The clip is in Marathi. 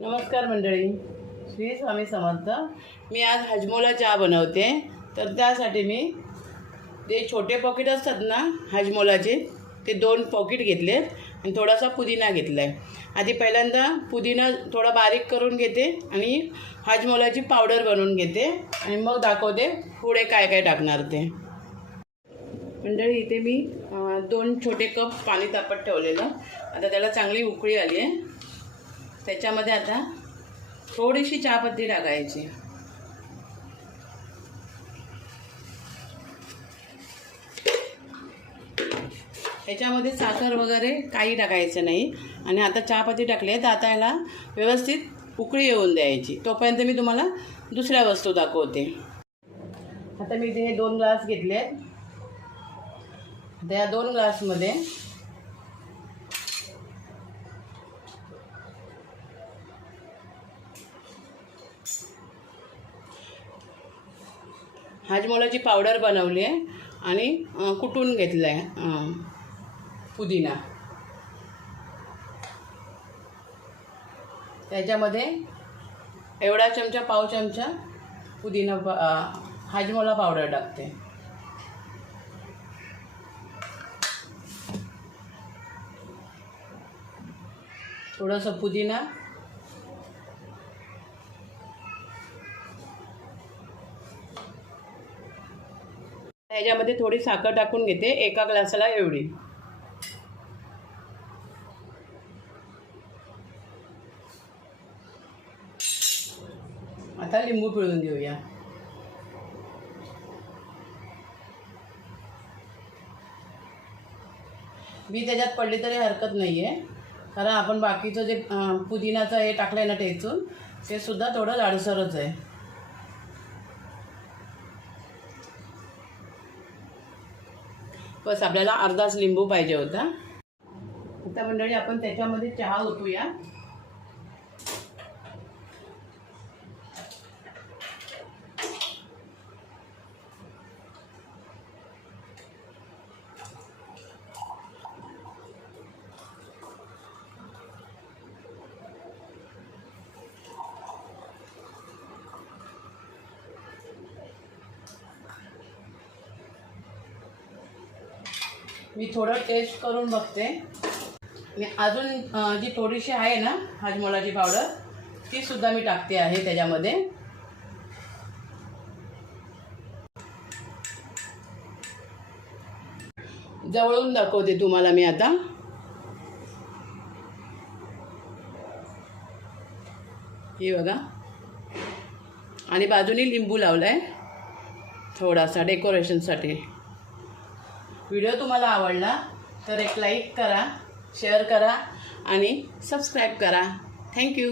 नमस्कार मंडळी, श्री स्वामी समर्थ। मी आज हजमोला चहा बनवते। तर त्यासाठी मी ते छोटे पॉकेट असतात ना हजमोलाचे, ते 2 पॉकेट घेतलेत आणि थोडासा पुदिना घेतला आहे। आधी पहिल्यांदा पुदिना थोडा बारीक करून घेते आणि हजमोलाची पावडर बनवून घेते आणि मग दाखवते पुढे काय काय टाकणार ते। मंडळी, इथे मी 2 छोटे कप पाणी तापत ठेवलेलं। आता त्याला चांगली उकळी आली आहे। त्याच्यामध्ये आता थोडीशी चहापत्ती टाकायची। ह्याच्यामध्ये साखर वगैरे काही टाकायचं नाही। आणि आता चहापत्ती टाकली आहे तर आता याला व्यवस्थित उकळी येऊन द्यायची। तोपर्यंत मी तुम्हाला दुसऱ्या वस्तू दाखवते। आता मी इथे 2 ग्लास घेतले। त्या 2 ग्लासमध्ये हजमोलाची पावडर बनवली आहे आणि कुटून घेतलं आहे पुदिना। त्याच्यामध्ये एवढा चमचा, पाव चमचा पुदिना हजमोला पावडर टाकते। थोडंसं पुदिना, ह्याच्यामध्ये थोडी साखर टाकून घेते, 1 ग्लासाला एवढी। आता लिंबू पिळून घेऊया। मी त्याच्यात पडली तरी हरकत नाही आहे, कारण आपण बाकीचं जे पुदिनाचं हे टाकलं आहे ना ठेचून, ते सुद्धा थोडं जाडसरच आहे। बस आपल्याला अर्धाच लिंबू पाहिजे होता। आता मंडळी, आपण त्याच्यामध्ये चहा ओतूया। मी थोडं टेस्ट करून बघते। मी अजून जी थोडीशी आहे ना हजमोलाची पावडर, ती सुद्धा मी टाकते आहे त्याच्यामध्ये। जवळून दाखवते तुम्हाला मी आता। हे बघा, आणि बाजूनी लिंबू लावलाय थोडासा डेकोरेशनसाठी। व्हिडिओ तुम्हाला आवडला तर एक लाईक करा, शेअर करा आणि सबस्क्राईब करा। थँक्यू।